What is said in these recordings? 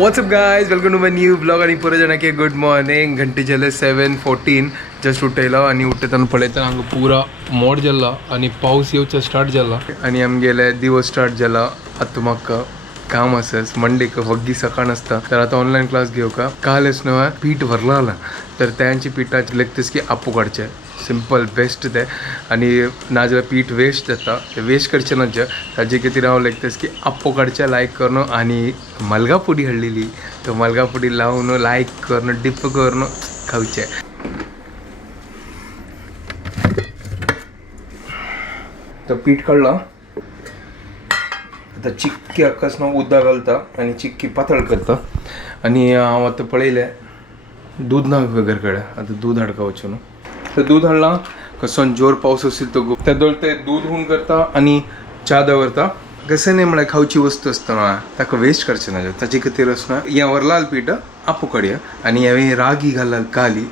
WhatsApp guys, welcome to my new blog. आणि पुरे जणांके good morning. घंटी झाले 7:14. जस्ट उठयला आणि उठताना पळयतना हांगा पुरा मोड जाला आणि पाऊस येवचा स्टार्ट जाला आणि आमगेले दिवस स्टार्ट जाला. आता म्हाका काम असस मंडेक वग्गी सकाळ नसता तर आता ऑनलाईन क्लास घेऊ का. काल न्हय पीठ भरला आला तर त्यांची पिठाची लागतेस की आप्पू काडचे. सिंपल बेस्ट ते आणि नाजरा पीठ वेस्ट जाता ते वेस्ट करचे नजे ताजे किती राव लागतेस की आप्पू काडचे लायक करणं आणि मलगापुडी हळलेली तो मलगापुडी लावून लायक करणं डिप करणं खाऊचे. तर पीठ काढला आता चिक्की अक्कासनं उद्दा घालता आणि चिक्की पातळ करता. आणि हांव आतां पळयलें दूध ना घरकडे आता दूध हाडका वचून तर दूध हाडला कसो जोर पावस असेल तो त्या ते दूध होऊन करता आणि च्या दवरता. कसं नाही म्हळ्यार खावची वस्तू असता ना ताका वेस्ट करचे ना ताचे खातीर असना या वरलाल पीठ आप्पू काडया आणि हांवें रागी घालाल काली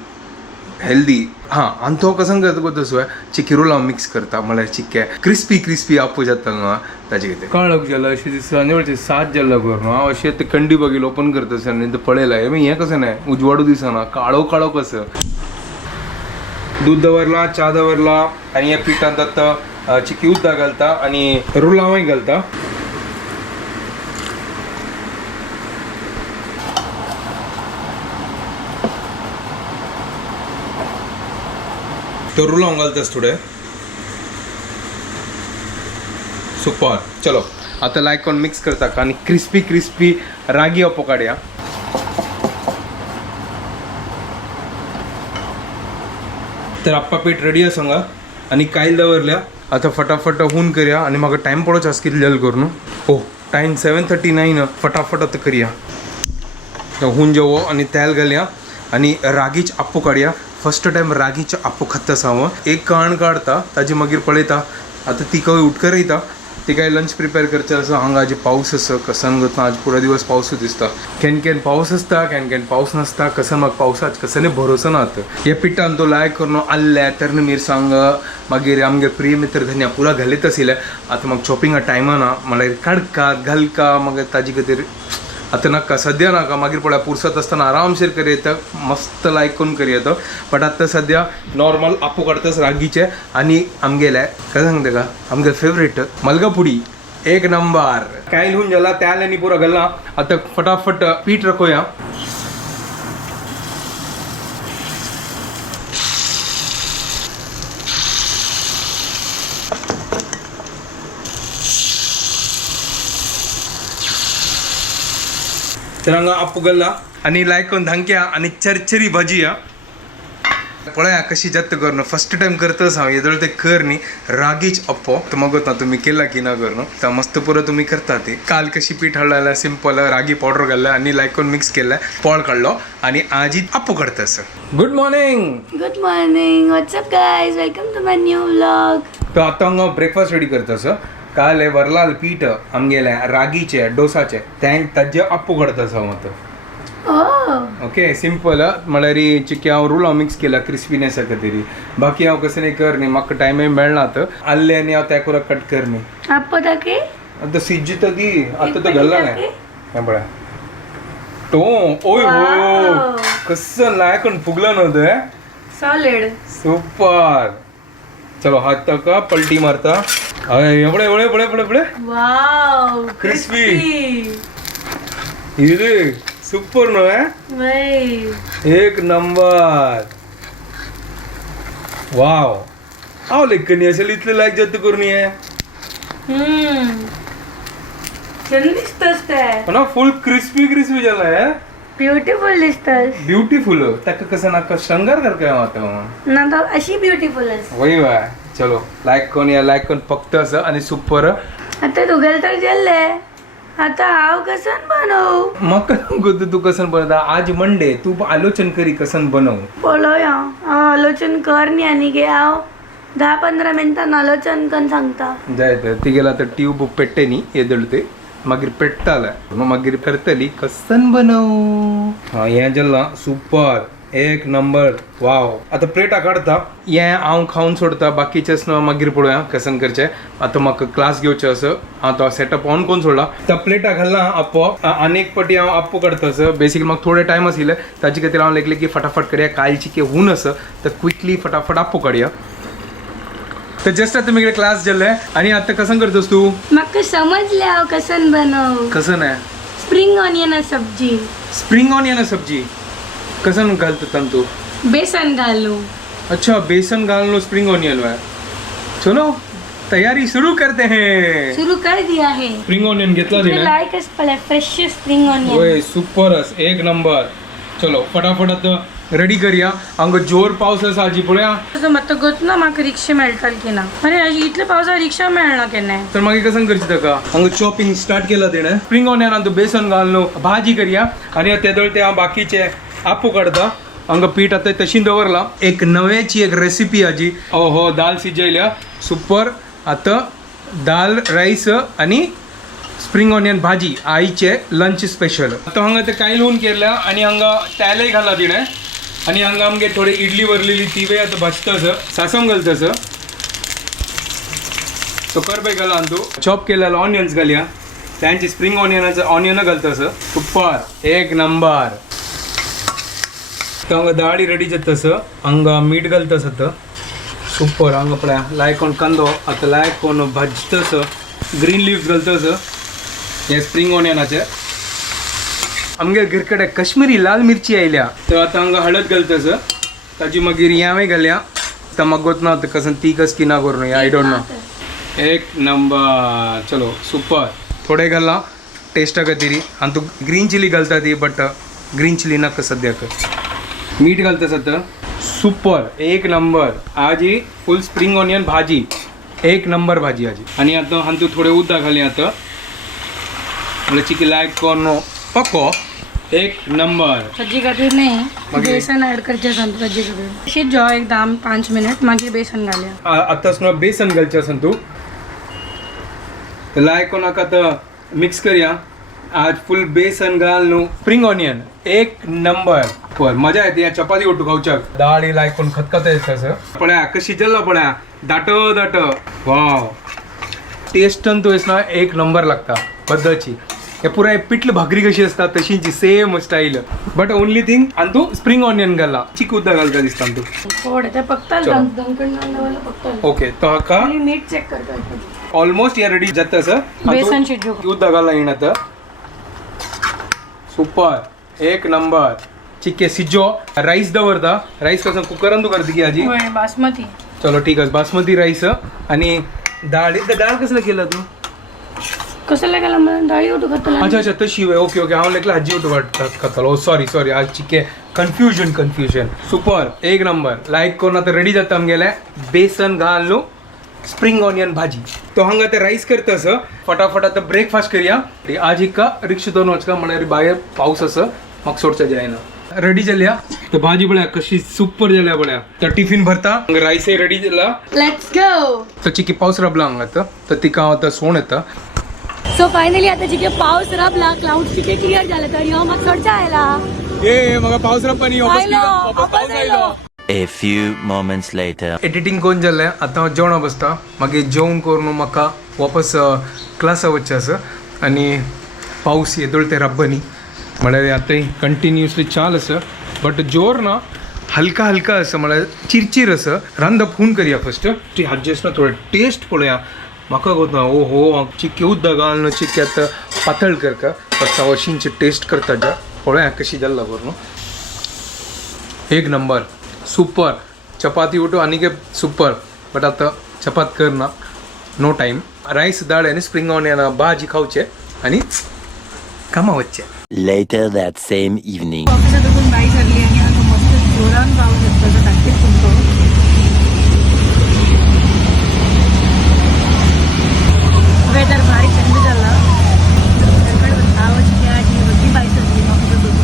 हेल्दी. हां आणि तो कसं करता गो तसो चिक्की रोला मिक्स करता म्हळ्यार चिक्के क्रिस्पी आप्पू जाता न्हू ताजे खातीर. काळोख जाला अशें दिसता आनी वळचे 7 जाला घर न्हू. हांव अशें ते कंडी बघील ओपन करता आनी ते पळयलां हें कसं नाही उजवाडू दिसना काळो काळो कसं. दूध दवरला च्या दवरला आणि या पिठांत आतां चिक्की उद्दा घालता आणि रुलावय घालता. तो रुलाव घालतास थोडे सुपर. चलो आता लायक करून मिक्स करता का आणि क्रिस्पी रागी आप्पू काडया. तर आप्पा पीठ रेडी आसा हांगा आणि कायल दवरल्या आता फटाफट होऊन करया. आणि म्हाका टायम पडोवचो आसा कितले जालें करून. हो टायम 7:39 फटाफट आता करया. होऊन जेवो आणि तेल घालया आणि रागीच आप्पू काडया. फर्स्ट टायम रागीचे आप्पू खाता हांव. एक कण काडता ताजी मागीर पळयता. आता ती खंय उठकर येता ती काय लंच प्रिपेअर करचें आसा. हांगा आज पावस आसा कसन गता आज पुरो दिवस पावस दिसता. केन पावस आसता केन पावस नासता. कसन म्हाका पावसाच कसले भरोसा ना. हे पिठान तो लायक करून आल्ले तर्ण मिरसांग मागीर आमगे प्रिय मित्र धनिया पुरा घालीत आशिल्ले. आता म्हाका चॉपिंगा टायमा ना म्हळ्यार काडका घालका मागीर ताजे खातीर आता नाका सद्या नाका मागीर पळय पुरसत आसतना आरामशीर करया मस्त लायक करून करया. बट आतां सद्या नॉर्मल आप्पू काडतास रागीचे आणि आमगेले काय सांगता का आमगे फेवरेट मलगापुडी एक नंबर. काय लिहून जाला त्या आल्यानी पुरा घालला. आता फटाफट पीठ रखोया. तिरंगा आप्पू गल्ला आणि लायक करून धांक्या आणि चरचरी भाजी या पळया कशी जत्त करणं. फर्स्ट टाइम करतस हांव येदळ ते कर न्ही रागीच आप्पो तर मग ना तुम्ही केला की ना करणं तर मस्त पुरं तुम्ही करता. ते काल कशी पीठ हाडला सिंपल रागी पावडर घालला आणि लायक करून मिक्स केला पोळ काढलो आणि आजी आप्पू करतस. Good morning what's up guys, welcome to my new vlog. तर आता हांगा ब्रेकफास्ट रेडी करतस. काल वरलाल पीठ आमगेले रागीचे डोसाचे ताजे आप्पू करतस हांव आता. ओके सिंपल म्हळ्यार चिक्की हांव रुलाव मिक्स केला क्रिस्पीनेसा खातीर. बाकी हांव कसं नाही कर न्ही म्हाका टायमय मेळना आतां आल्ले आनी हांव त्या करून कट कर न्ही. आप्पो दाखय आतां सिज्जिता दी आतां तो घालला नाही हें पळय तो. ओय हो कसं लायकून फुगला नव्हतं सॉलिड सुपर. चलो हात ताका पलटी मारता. एवढे एवढे बडे बडे बडे वाव क्रिस्पी इरे सुपर नो एक नंबर. वाव हांव लेखनी असेल इतले लायक जत्त करून ये दिसतस ते फुल क्रिस्पी जाला हे. ब्युटिफुल दिसतस. ब्युटिफुल ताका कसं नाका शंगार करता आता ना तो अशी ब्युटिफुल वय वाय. चलो लायक कोण फक्त असं आणि सुपर. आता तुगेल तर जेल्ले आता हांव कसन बनवू. म्हाका नको तू कसन बनवता. आज मंडे तू आलोचन करी कसन बनव. पळोवया हांव आलोचन कर न्ही आनी गे हांव 10-15 मिनटान आलोचन करून सांगता. जाय तर ती गेला तर ट्यूब पेट्टे न्ही येदळते मागीर पेट्टाला मागीर करतली कसन बनव. हा हें जाल्ला सुपर. एक नंबर वाव. आता प्लेटा काढता हे हांव खावन सोडता बाकीचेच न मागीर पळोवया कसन करचे. आता म्हाका क्लास घेवचे असं हांव तो सेटअप ऑन करून सोडला. त्या प्लेटा घालना आप्पो आनी एक पाटी हांव आप्पो काडता असं. बेसिकली म्हाका थोडे टायम आसले ताचे खातीर हांव लेगले की फटाफट करया. कालची की हून असं तर क्विकली फटाफट आप्पो काडया. तर जस्ट आता मी क्लास गेले आणि आता कसं करतोस तू? म्हाका समजले हांव कसन बनव. कसं नाही स्प्रिंग ऑनियन सब्जी. स्प्रिंग ऑनियन सब्जी कसं घालतो तू? बेसन घालू. अच्छा बेसन घालनो स्प्रिंग ऑनियन है. चलो तैयारी शुरू करते हैं. सुरू कर दिया है. स्प्रिंग ऑनियन घेतला तिने. लायकच पडला फ्रेश स्प्रिंग ऑनियन. ओय सुपरच एक नंबर. चलो फटाफट आता रेडी करूया. हांगा जोर पावस आसा हाजी पळया. तसं मत गोत ना म्हाका रिक्षा मेळटल की ना. अरे इतले पावसा रिक्षा मेळना केन्ना. तर मागीर कसं करची ताका? हांगा चॉपिंग स्टार्ट केला तिने. स्प्रिंग ऑनियन आणि बेसन घालनो भाजी करूया आणि तेदळ ते हांव बाकीचे आप्पो काढता. हांगा पीठ आता तशी दवरला. एक नव्याची एक रेसिपी हाजी. हो दाल शिजयल्या सुपर. आता दाल राईस आणि स्प्रिंग ऑनियन भाजी आईचे लंच स्पेशल. आता हांगा ते काय लोन केल्या आणि हांगा तेलय घाला तिणे आणि हांगा आमगे थोडी इडली भरलेली तिवे आता भाजतास सासम घालतास. सकरबाई घाला आणि तू चॉप केलेला ऑनियन्स घालया. त्यांची स्प्रिंग ऑनियन घालतास. सुपर एक नंबर. तर हांगा दाळी रेडी जातास. हांगा मीठ घालतास आता. सुपर. हांगा पळया लायकोन कांदो आता लायकोन भाजतास. ग्रीन लिव्स घालतास हे स्प्रिंग ऑनियनाचे. आमगे घरकडे कश्मीरी लाल मिरची आयल्या तर आता हांगा हळद घालतास. ताजी मागीर यावे घालया. तर म्हाका गोत ना कसं ती कस की ना करून आय डोंट नो. एक नंबर. चलो सुपर. थोडे घाला टेस्टा खातीर. आणि तू ग्रीन चिली घालता ती बट ग्रीन चिली नाका सद्याक. मीठ घालतास आता. सुपर एक नंबर. आज ही फुल स्प्रिंग ऑनियन भाजी एक नंबर भाजी आजी. आणि आता हां तू थोडे उद्दा घाली आता म्हणजे चिकी लायक कोण पको एक नंबर. सब्जी खातीर नाही बेसन ऍड करचे सांगतो सब्जी खातीर. शिजो एक 5 मिनिट मागीर बेसन घालया. आताच ना बेसन घालचे आसा तू. लायक कोणाक आता मिक्स करूया. आज फुल बेसन घाल न्हू स्प्रिंग ऑनियन एक नंबर. पर मजा येते या चपाती ओटू खावच्याक. दाळी लायक कोण खतखत येता पळया कशी जल्ला पळया दाट दाट. वाव टेस्टन तो ना एक नंबर लागता बद्दलची. हे पुरा पिठलं भाकरी कशी असता तशीची same style but only thing. आणि तू स्प्रिंग ऑनियन घाला चिक उद्दा घालता दिसता तू. थोडे ते पक्ता. ओके तो हाका मीठ चेक करता. ऑलमोस्ट या रेडी जाता सर. बेसन शिजो उद्दा घाला येणार तर. सुपर एक नंबर. चिक्के सिजो राईस दवरता. राईस कसं कुकरान तू करते की आजी? बासमती. चलो ठीक आहे बासमती राईस आणि डाळ. डाळ कसलं केलं तू? कसं गेला मला डाळी उठू खातला. अच्छा अच्छा तशी ओके ओके हांव लेकला हाजी उठू खातलो. सॉरी आज चिक्के कन्फ्युजन. सुपर एक नंबर. लायक कोण आता रेडी जाता आमगेले. बेसन घाल न्हू स्प्रिंग ऑनियन भाजी. तो हांगा ते राईस करतास. फटाफट आता ब्रेकफास्ट करूया. आज एका रिक्षा दोन वचका म्हळ्यार भायर पावस आसा म्हाका सोडचें जायना. रेडी जाल्या तर भाजी पळया कशी सुपर जाल्या पळया. तर टिफिन भरता. राईसय रेडी जाला. Let's go. तर चिकी पावस रबला हांगा तर तिका आता सोण येता. सो फायनली आता जिथे पाऊस रबला क्लाउड्स तिथे क्लिअर झालं तर ह्यो मात चढचा आयला. ए मगा पावस रबनी वापस आयलो. A few moments later. Editing कोण जालें आतां हांव जेवणा बसता. मागीर जेवण करून म्हाका वापस क्लासा वचचें आसा आनी पावस येदोळ ते रब्बनी म्हळ्यार आतां कंटिन्युअसली चाल आसा बट जोर ना हलका हलका आसा म्हळ्यार चिरचिर आसा. रांद फोन करया फस्ट. ती हाजेस ना थोडे टेस्ट पळोवया. म्हाका कोता ओ हो चिक्के उद्दा घाल न्हू चिक्के आतां पातळ करता फस्ट हांव अशींची टेस्ट करता जा पळोवया कशी जाल्ला बरो. एक नंबर सुपर. चपाती उठो आनी के सुपर बट आतां चपात करना नो टायम. रायस दाळ आनी स्प्रिंग ऑनियन भाजी खावचे आनी कामा वचचे. Later that same evening. ऑफिसातून बाई ठरली आणि आता मस्त जोरान पाऊस येतो टाकीत तुमको. वेदर भारी थंडी झाला. घरकड वता आवडची आजी होती बाई ठरली ऑफिसातून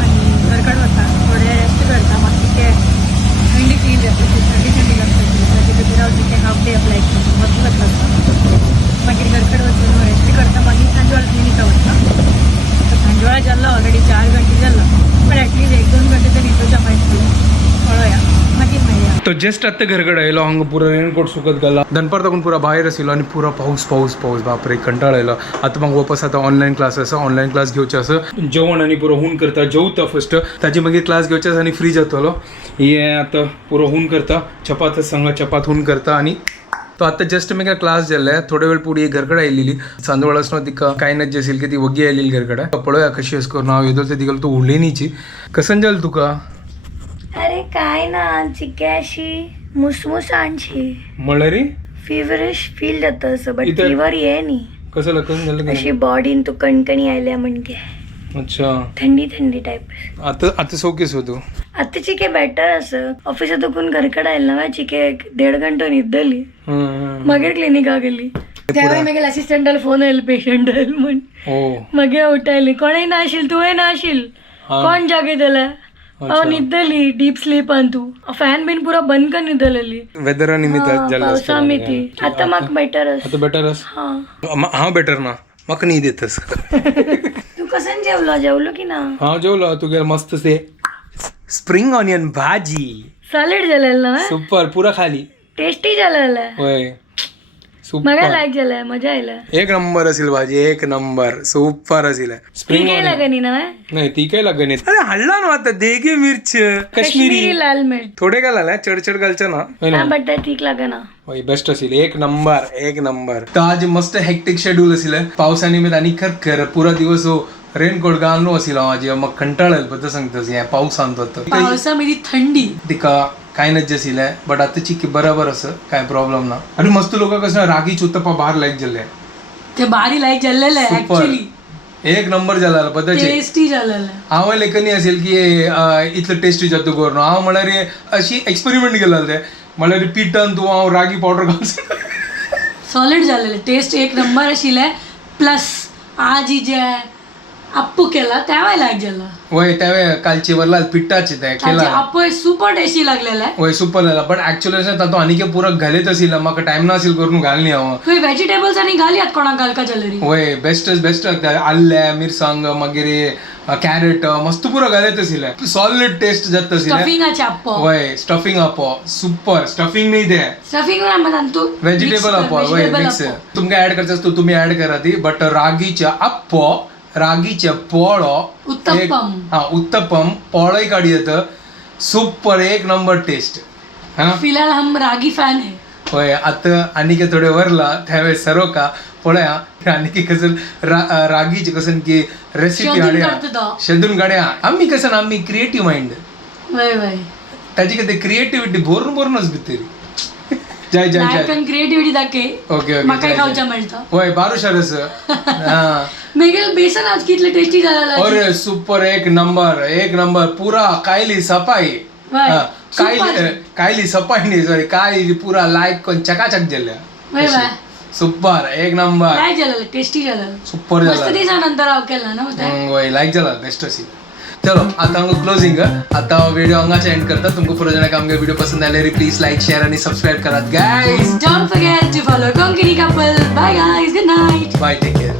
आणि घरकड वता थोडे रेस्ट करता. मागची ते थंडी फील जाता थंडी लागता. तिथे रावची ते हाफ डे अप्लाय करता मस्त जाता. मागीर घरकड वचून रेस्ट करता. मागीर सांजवाळ क्लिनिका वता. सांजवाळा जाल्ला ऑलरेडी 4 घंटे जाल्ला पण ॲटलीस्ट 1-2 घंटे तरी तो जस्ट आत्ता घरकडे आयलो हांगा पुरा रेनकोट सुकत घाला दनपार ताकून पुरा भायर आशिल्लो आनी पुरा पाऊस बापरे कंटाळ आयलो आतां म्हाका वापस आतां ऑनलायन क्लास आसा ऑनलायन क्लास घेवचे आसा जेवण आनी पुरो हून करता जेवता फर्स्ट ताजे मागीर क्लास घेवचे आसा आनी फ्री जातलो हे आतां पुरो हून करता चपात सांगा चपात हून करता आनी तो आतां जस्ट म्हाका क्लास जाल्ले थोडे वेळ पुढे घरकडे आयलेली सांजवळ आसनो तिका कांय नज आशिल्ली की ती वगी आयलेली घरकडे पळोवया कशी अस करून हांव येदो ते तिका तूं उडलेनीची कसन जाल तुका अरे काय ना चिक्याशी मुसमुसांची म्हणल्यार रे फिवरिश फील जाता असं बट इथं- फिवर ये नी कसं लकन झालं अशी बॉडीन तू कणकणी आयल्या म्हणजे अच्छा थंडी टाईप आता सौकेस होतो आता चिके बेटर असं ऑफिसातून घरकडे आयला ना चिके 1.5 घंटो न्हिदली मागीर क्लिनिका गेली त्यावेळी मागीर असिस्टंटाला फोन आयलो पेशंट आयलो म्हण हो मागीर उठयली कोणय ना आशिल तुवें ना आशिल कोण जागे दिला हांव न्हिदली डीप स्लीपान तू फॅन बीन पुरा बंद कर न्हिदलेली वेदरा निमित्त जाल्लें आसता. पावसा मिती आता म्हाका बेटर आस आता बेटर आस हा हांव बेटर ना म्हाका न्ही देतस तू कसं जेवलो की ना हांव जेवलो तुगेल मस्त से स्प्रिंग ऑनियन भाजी सॅलड जालेलं ना सुपर पुरा खाली टेस्टी जालेलं होय म्हाका सुपर लायक जालें मजा आयला एक नंबर आशिल भाजी एक नंबर सुपर आशिल स्प्रिंग ठीक लागनी ना नाही ती काय लागत नाही अरे हाडला ना आता देगे मिर्च कश्मीरी कश्मीरी लाल मिर्च थोडे घालाले चढ घालचे ना होय ना? हा बट ते ठीक लागना होय बेस्ट आशिल एक नंबर तर आज मस्त हेक्टिक शेड्यूल आशिल्लें पावसा निमित्त आनी खर पुरा दिवस रेनकोट घालून आशिल्लो हांव आज म्हाका कंटाळ आयलो पळय सांगतास हें पावसान तो पावसा मदी थंडी तिका काय नज आशिल्लें बट आतां चिकी बराबर आसा काय प्रॉब्लेम ना आनी मस्त लोकांक कसं रागी उत्तप्पा भार लायक जाल्ले ते बारी लायक जाल्लेले सुपर एक नंबर जाला पदाचे टेस्टी जाल्लेले हांव लेखनी असेल की इतलं टेस्टी जातो करून हांव म्हळ्यार अशी एक्सपेरिमेंट केला ते म्हळ्यार पिठान तूं हांव रागी पावडर घालता सॉलिड जाल्लेले टेस्ट एक नंबर आशिल्ले प्लस आज जे अप्पू केला त्यावेळी लायक जाला वय त्या कालचे वरला पिठाचे ते केला अप्पू सुपर टेस्टी लागलेले वय सुपर जाला बट ऍक्च्युअली तातूंत आनीक पुरो घालीत आशिल्लो म्हाका टायम नाशिल करून घालनी हांव तुवें व्हेजिटेबल्स आनी घालयात कोणाक घालका जाल्यार वय बेस्ट आल्ले मिरसांग मागीर कॅरेट मस्त पुरो घालीत आशिल्ले सॉलिड टेस्ट जात आशिल्ले स्टफिंगाचे अप्पो वय स्टफिंग आपो सुपर स्टफिंग नाही ते स्टफिंग तू व्हेजिटेबल आपो वय मिक्स तुमकां ऍड करता आसता तुम्ही ऍड करा ती बट रागीचे अप्पो रागीचे पोळो उत्तप्पम उत्तप्पम पोळोय काढी येतं सुपर एक नंबर टेस्ट हा फिलहाल हम रागी फॅन है होय आता आनीक थोडे वरला त्यावेळेस सर्व का पळया आनीक कसं रागीचे कसं की रेसिपी हाडया शेदून काढया आम्ही कसं आम्ही क्रिएटिव्ह माइंड वय वय ताची कितें क्रिएटिव्हिटी भरूनच भितरी जय क्रिएटिव्हिटी दाखय ओके म्हाका खावचा मेळटा होय बारुशार आसा हा मेगेल बेसन आज कितले टेस्टी जाला अरे सुपर एक नंबर पूरा कायली सफाई कायली सफाई नाही सॉरी कायली पूरा लायक कोण चकाचक जाल्ल्या सुपर एक नंबर लायक जाला टेस्टी जाला सुपर जाला मस्त दिसानंतर हांव केला ना वय लायक जाला बेस्ट आशिल चलो आता हांगा क्लोजिंग आता वीडियो हांगाच एंड करता तुमकां पुरो जाणांक आमगे वीडियो पसंद आयल्यार please like share and subscribe करात guys don't forget to follow Konkani couple bye guys good night bye take care